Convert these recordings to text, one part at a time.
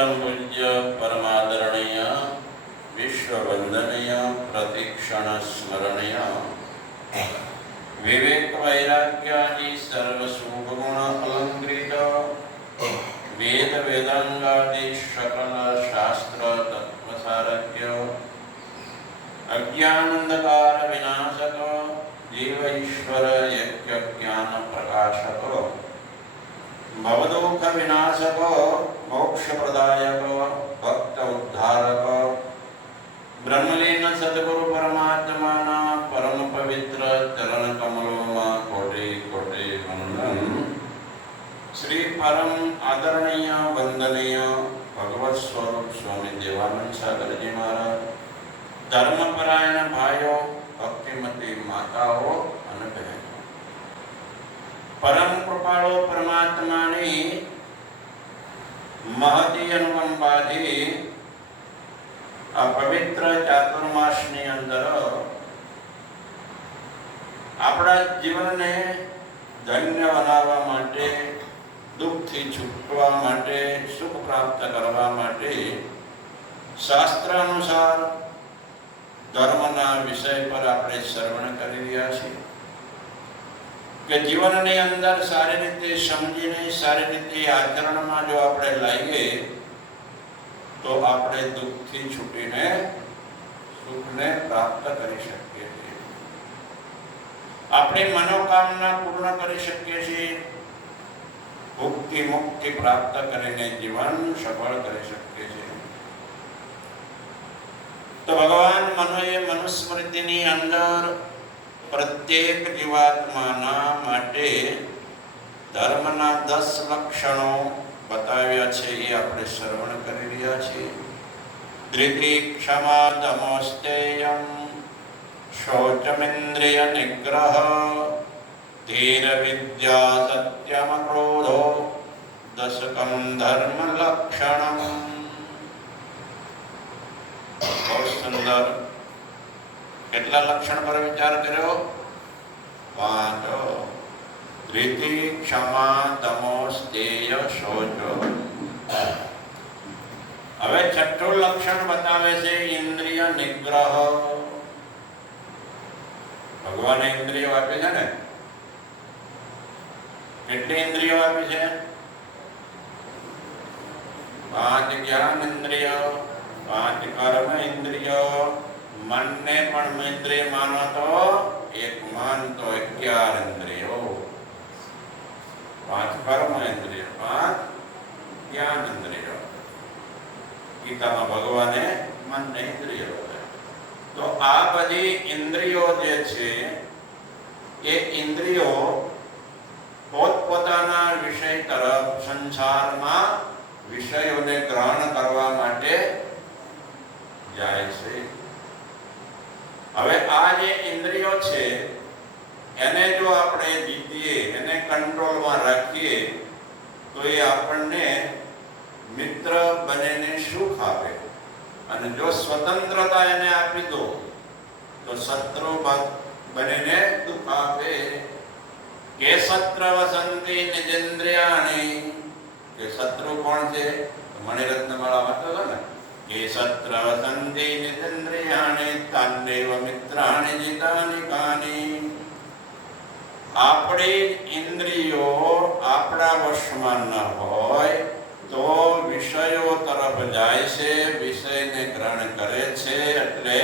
પરમ પૂજ્ય પરમાદરણીય વિશ્વવંદનીય પ્રતિક્ષણ સ્મરણીય વિવેક વૈરાગ્યાદિ સર્વ શુભ ગુણ અલંકૃત વેદ વેદાંગાદિ સકલ શાસ્ત્ર તત્વસારજ્ય અજ્ઞાનંદકાર વિનાશક જીવ ઈશ્વર યજ્ઞ જ્ઞાન પ્રકાશક વિનાશક મોક્ષ પ્રદાયક ભક્ત ઉદ્ધારક બ્રહ્મલીન સદગુરુ પરમાત્માના પરમ પવિત્ર ચરણ કમલોમાં કોટી કોટી વંદન શ્રી પરમ આદરણીય વંદનીય ભગવત સ્વરૂપ સ્વામી દેવાનંદ સાગરજી મહારાજ ધર્મપરાયણ ભાઈઓ ભક્તિમતી માતાઓ પરમ કૃપાળો પરમાત્માની મહતી અનુકંપાથી આ પવિત્ર ચાતુર્માસની અંદર આપણા જીવનને ધન્ય બનાવવા માટે, દુઃખથી છૂટવા માટે, સુખ પ્રાપ્ત કરવા માટે શાસ્ત્ર અનુસાર ધર્મના વિષય પર આપણે શ્રવણ કરી રહ્યા છીએ. કે જીવનની અંદર સારી રીતે સમજીને, સારી રીતે આચરણમાં જો આપણે લાવીએ તો આપણે દુઃખથી છૂટીને સુખને પ્રાપ્ત કરી શકીએ છીએ. આપણી મનોકામના પૂર્ણ કરી શકીએ છીએ. ભુક્તિ મુક્તિ પ્રાપ્ત કરીને જીવન સફળ કરી શકીએ છીએ. તો ભગવાન મનોએ મનુસ્મૃતિની અંદર પ્રત્યેક જીવાત્માના માટે ધર્મના દસ લક્ષણો બતાવ્યા છે એ આપણે શ્રવણ કરી રહ્યા છીએ ધૃતિ ક્ષમા દમોસ્તેયમ શૌચમિન્દ્રિય નિગ્રહ ધીર વિદ્યા સત્યમ ક્રોધો દશકમ ધર્મ લક્ષણમ બહુ સુંદર કેટલા લક્ષણ પર વિચાર કર્યો? પાંચ ધૃતિ ક્ષમા તમો સ્તેય શૌચ. હવે છઠ્ઠું લક્ષણ બતાવે છે ઇન્દ્રિય નિગ્રહ. ભગવાને ઇન્દ્રિયો આપે છે ને? કેટલી ઇન્દ્રિયો આપી છે? પાંચ જ્ઞાન ઇન્દ્રિયો, પાંચ કર્મ ઇન્દ્રિયો. મનને પણ ઇન્દ્રિય માનો તો, એક મન તો અગિયાર ઇન્દ્રિયો. પાંચ કર્મ ઇન્દ્રિય, પાંચ જ્ઞાન ઇન્દ્રિયો. ગીતામાં ભગવાને મનને ઇન્દ્રિયો તો આ બધી ઇન્દ્રિયો જે છે, એ ઇન્દ્રિયો પોતપોતાના વિષય તરફ સંસારમાં વિષયોને ગ્રહણ કરવા માટે જાય છે. હવે આ જે ઇન્દ્રિયો છે, એને જો આપણે જીતીએ, એને કંટ્રોલમાં રાખીએ, તો એ આપણને મિત્ર બનીને સુખ આપે. અને જો સ્વતંત્રતા એને આપી દો, તો શત્રુ બનીને દુઃખ આપે. કે શત્ર વસંતી નિજેન્દ્રિયાણી, કે શત્રુ કોણ છે? મણિરત્ન માળામાં તો હતો ને? વસંતી નિજેન્દ્રિયાણી તાન્નેવ મિત્રાણી જીતાની આપણી ઇન્દ્રિયો આપણા વશમાં ન હોય તો વિષયો તરફ જાય છે વિષયને ગ્રહણ કરે છે એટલે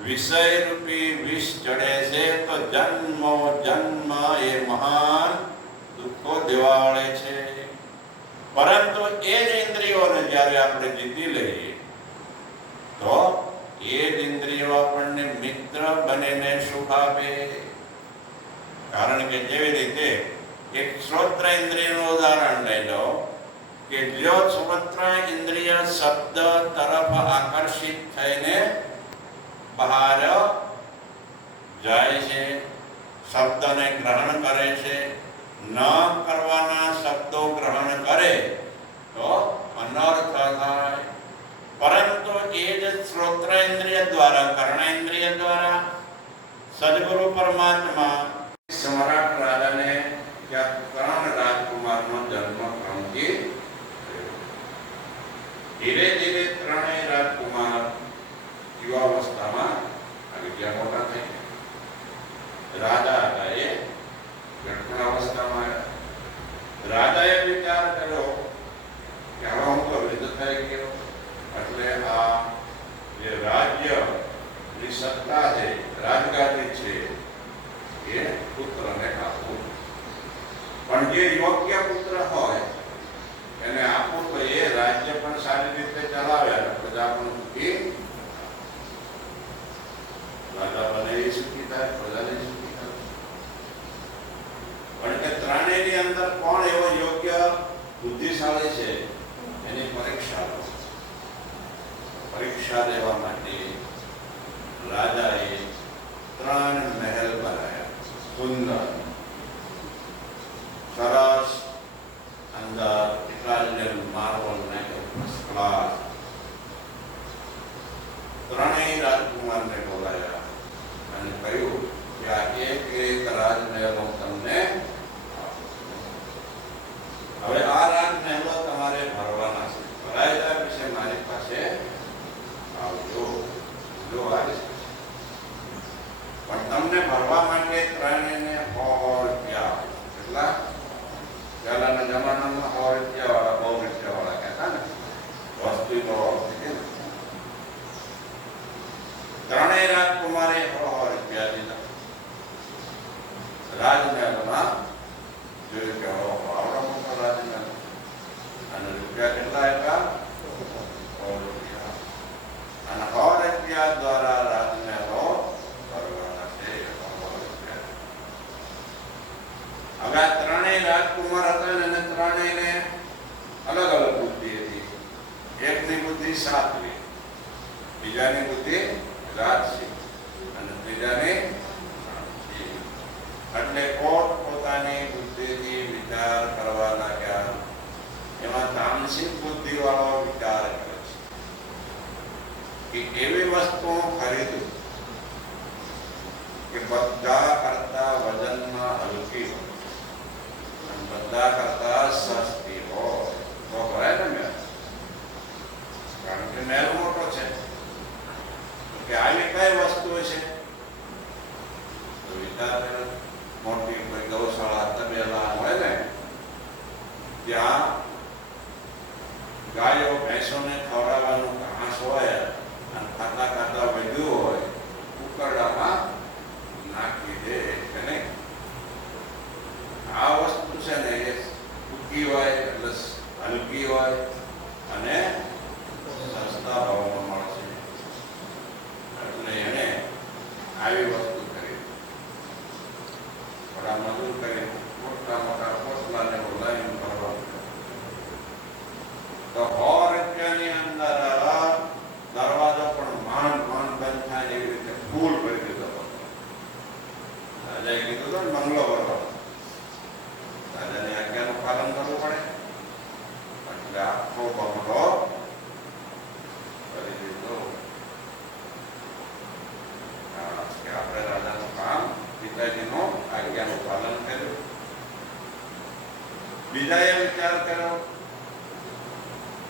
વિષય રૂપી વિષ ચડે છે તો જન્મ જન્મ એ મહાન દુઃખો દેવાળે છે પરંતુ એ જ ઇન્દ્રિયોને જ્યારે આપણે જીતી લઈએ તો એ જ ઇન્દ્રિયો આપણને મિત્ર બનીને સુખ આપે. કારણ કે જેવી રીતે એક શ્રોત્ર ઇન્દ્રિયનું ઉદાહરણ લઈ લો, કે જો શ્રોત્ર ઇન્દ્રિય શબ્દ તરફ આકર્ષિત થઈને બહાર જાય છે, શબ્દને ગ્રહણ કરે છે, ન કરવાના શબ્દો ગ્રહણ કરે, તો અનર્થ થાય. પરંતુ એ જ શ્રોત્ર ઇન્દ્રિય દ્વારા કર્ણેન્દ્રિય દ્વારા સદગુરુ પરમાત્મા સમ્રાટ રાજાને ત્યાં ત્રણ રાજકુમારનો જન્મ ક્રમથી થયો. ધીરે ધીરે ત્રણેય રાજકુમાર યુવાવસ્થામાં આવી ગયા મોટા થઈ ગયા. રાજા હતા એ ગઢપુરાવસ્થામાં આવ્યા રાજાએ વિચાર કર્યો કે હવે હું તો વૃદ્ધ થઈ ગયો એટલે આ જે રાજ્યની સત્તા છે રાજગાદી છે એ પુત્રને આપવું પણ જે યોગ્ય પુત્ર હોય એને આપવું તો એ રાજ્ય પણ સારી રીતે ચલાવે અને પ્રજા પણ સુખી રાજા બને એ સુખી થાય પ્રજાને સુખી થાય પણ કે ત્રણેયની અંદર કોણ એવો યોગ્ય બુદ્ધિશાળી છે એની પરીક્ષા લો પરીક્ષા લેવા માટે રાજાએ ત્રણ મહેલ બનાવ્યા સુંદર સરસ અંદર ઇટાલિયન માર્બલ ને ફર્સ્ટ ક્લાસ ત્રણેય રાજકુમારને બોલાયા અને કહ્યું કે આ એક એક રાજમહેલો તમને આપું. વિચાર કર્યો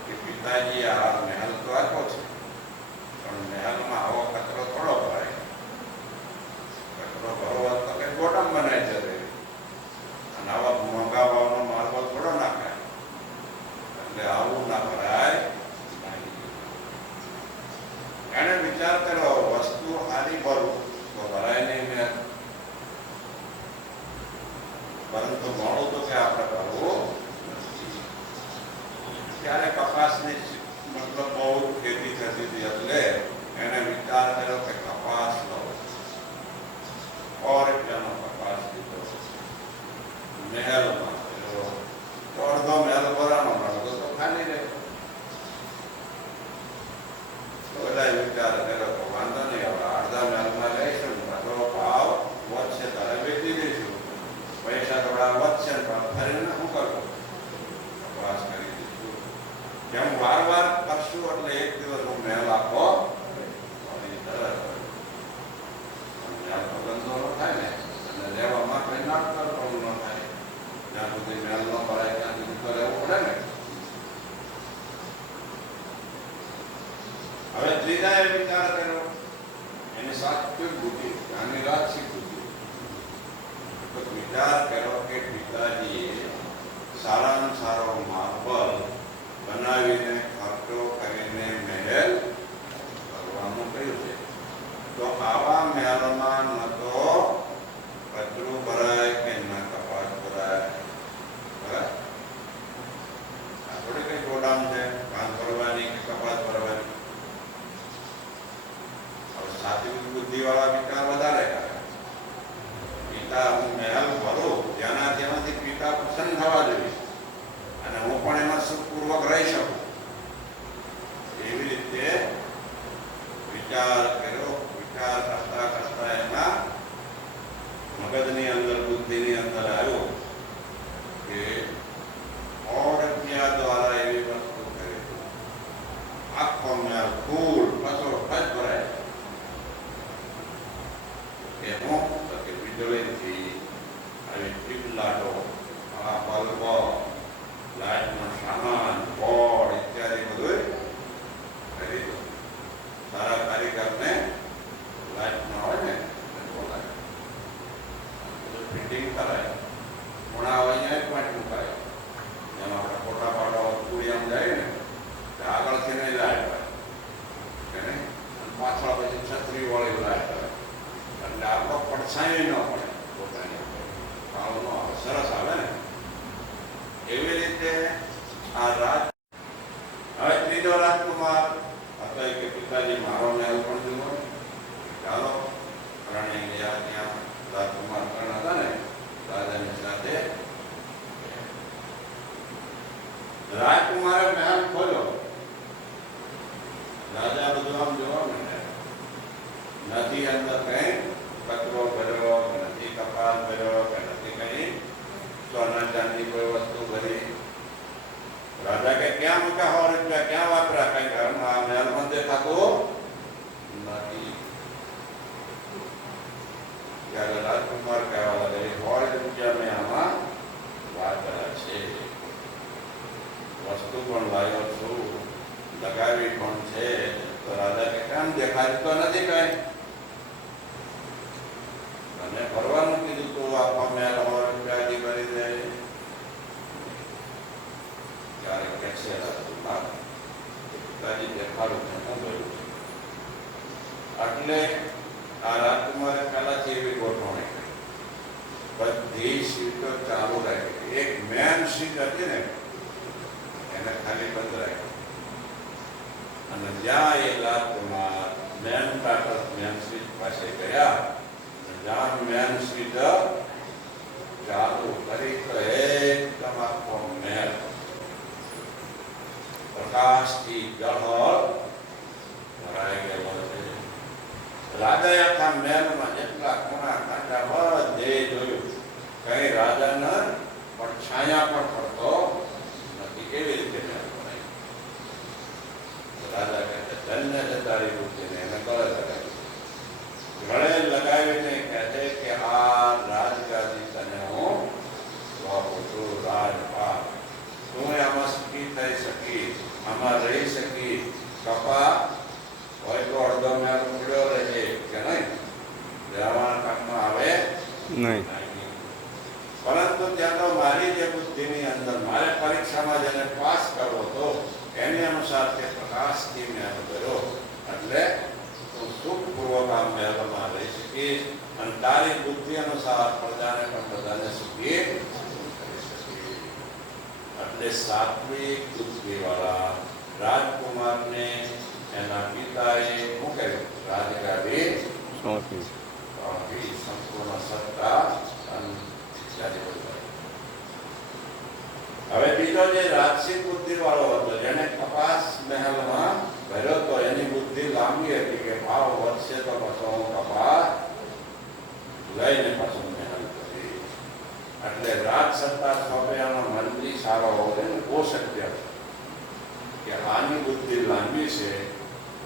કે પિતાજી આ મહેલ તો આપ્યો છે. પણ મહેલમાં આવો કચરો થોડો ભરાય. કચરો ભરવા તો કઈ ગોડામ બનાવી જશે અને આવા મોંઘા ભાવનો થોડો નાખાય. એટલે આવું ના ભરાય. એને વિચાર કર્યો, વસ્તુ આની ભરું, તો ભરાય નહીં પરંતુ મોડું તો કે આપણે કરવું. ત્યારે કપાસની મતલબ બહુ ખેતી થતી હતી એટલે એને વિચાર કર્યો કે કપાસ લો સો રૂપિયાનો કપાસ લીધો મહેલમાં પેલો તો અડધો મહેલ ભરાનો અડધો તો ખાલી રહે તો બધાએ વિચાર કર્યો કે વાંધો નહીં હવે અડધા મહેલમાં લઈશું અડધો ભાવ વધશે ત્યારે વેચી દઈશું પૈસા થોડા વધશે ને પણ ફરીને શું કરવું કપાસ કરી દીધું જેમ વાર વાર કરશું એટલે એક દિવસ હું મહેલ આપો ફરી તરત મહેલ તો ગંદો ન થાય ને અને રહેવામાં કઈ નાટક પણ ન થાય જ્યાં સુધી મહેલ ન ભરાય ત્યાં સુધી તો રહેવું પડે ને હવે ત્રીજાએ વિચાર એને સાત્વિક બુદ્ધિ અને રાજસિક બુદ્ધિ તો વિચાર કરો કે પિતાજીએ સારામાં સારો માર્બલ બનાવીને ખર્ચો કરીને મહેલ કરવાનું કહ્યું છે તો આવા મહેલમાં ન તો કચરું ભરાય કે ન કપાસ ભરાય બરાબર આ થોડી કઈ ગોડામ છે કામ કરવાની કે કપાસ ભરવાની હવે સાત્વિક બુદ્ધિવાળા વિચાર વધારે પિતા હું મહેલ ભરો, ત્યાંના તેમાંથી પિતા પ્રસન્ન થવા જોઈએ. અને હું પણ એમાં સુખપૂર્વક રહી શકું. એવી રીતે વિચાર કર્યો, વિચાર કરતા કરતા એના મગજની અંદર, બુદ્ધિની અંદર આવ્યો કે સો દ્વારા એવી વસ્તુ કરી. આખો મેળ ફૂલ પછો ખચ ભરાય એ હું તો કે વીજળીથી આવી ટ્રીપ લાટો આ બલ્બ લાઇટનો સામાન બોર્ડ ઇત્યાદિ બધું ખરીદો સારા કારીગરને લાઇટનો હોય ને એને બોલાય બધું ફિટિંગ કરાય ખૂણા હોય અહીંયા એક પોઈન્ટ મુકાય જેમ આપણે ફોટા પાડવા પૂરી આમ જાય ને તો આગળથી નહીં લાઈટ હોય કે નહીં અને પાછળ પછી છત્રી વાળી લાઈટ હોય એટલે આપણો પડછાયો ન પડે પોતાની ઉપર ભાવ નો આવે સરસ આવે ને એવી રીતે આ રાજ હવે ત્રીજો રાજકુમાર હતો એ કે પિતાજી મારો મહેલ પણ જુઓ ચાલો રણે ગયા ત્યાં રાજકુમાર કર્ણ હતા ને રાજાની સાથે રાજકુમારે મહેલ ખોલ્યો રાજા બધું આમ જોવા માંડ્યા નથી અંદર કઈ કચરો ભર્યો કે નથી કપાસ ભર્યો કે નથી કઈ સોના ચાંદી કોઈ વસ્તુ ભરી રાજા કે ક્યાં મૂક્યા સો રૂપિયા ક્યાં વાપર્યા કઈ ઘરમાં આ મહેલમાં દેખાતું નથી ત્યારે રાજકુમાર કહેવા લાગે હોય રૂપિયા મેં આમાં વાપર્યા છે. વસ્તુ પણ લાવ્યો છું, લગાવી પણ છે, તો રાજા કે કામ દેખાય તો નથી કઈ. અને ભરવાનું કીધું તું આપવા મેં સો રૂપિયા હજી ભરી દે ત્યારે કે છે રાજકુમાર પિતાજી દેખાડું છે હું ભર્યું છે એટલે આ રાજકુમારે પહેલાથી એવી ગોઠવણી બધી સીટો ચાલુ રાખી. એક મેન સીટ હતી ને, એને ખાલી બંધ રાખી અને જ્યાં એ રાજકુમાર મેન ટાટર મેન સીટ પાસે ગયા જ્યાં મેન સીટ ચાલુ કરી તો એકદમ આખો મહેલ પ્રકાશથી જળહળ ભરાઈ ગયેલો રાજાએ આખા મહેલમાં જેટલા ખૂણા કાંટા બધે જોયું કઈ રાજાને પણ છાયા પણ પડતો નથી કેવી રીતે રાજા કહેતા ધન્ય જતારી રૂપીને એને ગળે લગાવી ગળે લગાવીને કહે છે કે આ રાજગાદી તને હું વાપું છું રાજપાલ તું આમાં સખી થઈ શકી આમાં રહી શકી કપા પરીક્ષામાં જેને પાસ કરવો તો એની અનુસાર તે પ્રકાશથી મેળ કર્યો એટલે તું સુખપૂર્વક આ મહેલમાં રહી શકીશ અને તારી બુદ્ધિ અનુસાર પ્રજાને પણ બધાને સુખી એટલે સાત્વિક બુદ્ધિવાળા રાજકુમારને એના પિતાએ શું કહ્યું? રાજગાદી સોંપી. સંપૂર્ણ સત્તા અને. હવે બીજો જે રાજસી બુદ્ધિ વાળો હતો, જેને કપાસ મહેલમાં ભર્યો હતો એની બુદ્ધિ લાંબી હતી કે ભાવ વધશે તો પછી હું કપાસ લઈને પાછું મહેલ કરી એટલે રાજ સત્તા સોંપ્યાનો મંત્રી સારો હોય ને પોષક વ્યક્તિ કે આની બુદ્ધિ લાંબી છે,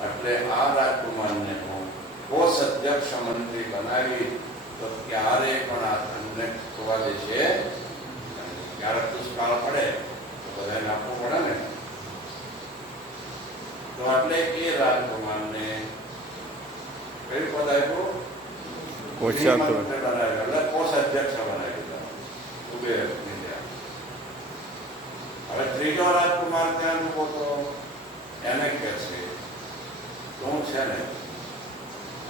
એટલે આ રાજકુમારને હું કોષ અધ્યક્ષ મંત્રી બનાવી તો ક્યારે પણ આ ધનને ખોવા નહીં. ક્યારેક દુષ્કાળ પડે તો બધાને આપવું પડે ને. તો એટલે એ રાજકુમારને કયું પદ આપ્યું? કોષાધ્યક્ષ. બનાવ્યો એટલે બનાવી દીધા હવે ત્રીજો રાજકુમાર ત્યાં ઊભો તો એને કહે છે તું છે ને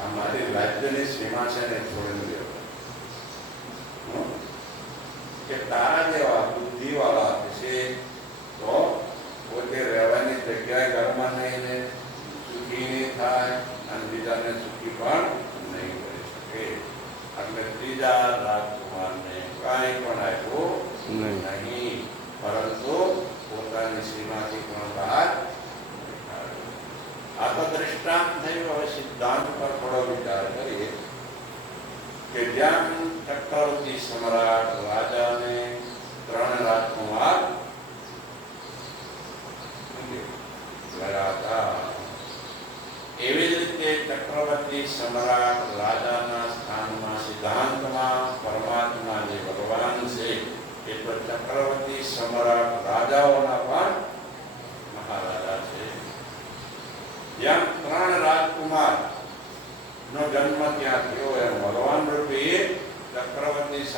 આ મારી રાજ્યની સીમા છે ને છોડી દે કે તારા જેવા બુદ્ધિવાળા છે તો પોતે રહેવાની જગ્યાએ ઘરમાં નહીં ને સુખી નહીં થાય અને બીજાને સુખી પણ નહીં કરી શકે. એટલે ત્રીજા રાજકુમારને કાંઈ પણ આપ્યું નહીં. પરંતુ પોતાની સીમાથી પણ બહાર આ તો દ્રષ્ટાંત થયું. હવે સિદ્ધાંત પર થોડો વિચાર કરીએ કે જેમ ચક્રવર્તી સમ્રાટ રાજાને ત્રણ રાજકુમાર એવી જ રીતે ચક્રવર્તી સમ્રાટ રાજાના સ્થાનમાં સિદ્ધાંતમાં પરમાત્મા જે ભગવાન છે, એ તો ચક્રવર્તી સમ્રાટ રાજાઓના પણ મહારાજા છે. જેમ ત્રણ રાજકુમાર નો જન્મ ત્યાં થયો એમ ભગવાન રૂપી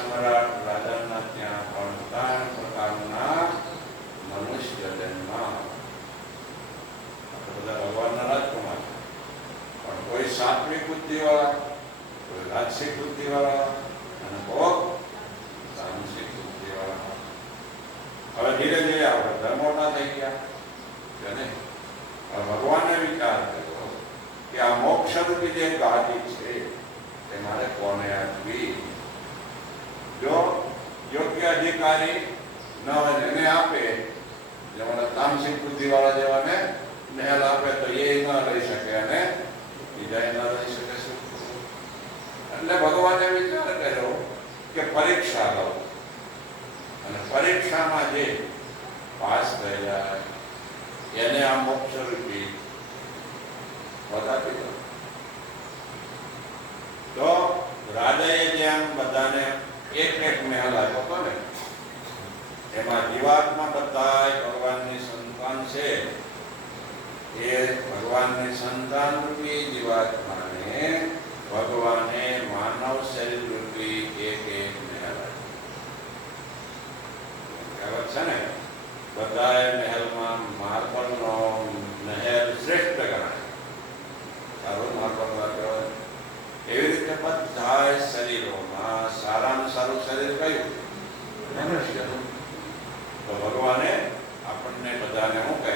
સમ્રાટ રાજાના ત્યાં હવે ધીરે ધીરે આપણે ધર્મોના થઈ ગયા. નહીં? ભગવાનને વિચાર કર્યો કે આ મોક્ષ રૂપી જે ગાદી છે તે મારે કોને આપવી જો યોગ્ય અધિકારી ન હોય એને આપે. જેવાને તામસિક બુદ્ધિવાળા જેવાને મહેલ આપે તો એ ન રહી શકે અને બીજા ન રહી શકે એટલે ભગવાને વિચાર કર્યો કે પરીક્ષા લો અને પરીક્ષામાં જે પાસ થયેલા એને આ મોક્ષ રૂપી પદ દો. તો રાજાએ જેમ બધાને એક એક મહેલ આપ્યો હતો ને એમાં જીવાત્મા બધા ભગવાનની સંતાન છે. એ ભગવાનની સંતાન રૂપી જીવાત્માને ભગવાને માનવ શરીર રૂપી એક એક મહેલ છે ને બધાએ મહેલમાં માર્બલનો મહેલ શ્રેષ્ઠ ગણાય. સારું માર્બલ વાપરો એવી રીતે બધા શરીરોમાં સારામાં સારું શરીર કયું? મનુષ્યનું. તો ભગવાને આપણને બધાને શું કહે?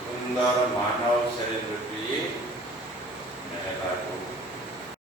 સુંદર માનવ સેલિબ્રિટી મહેલા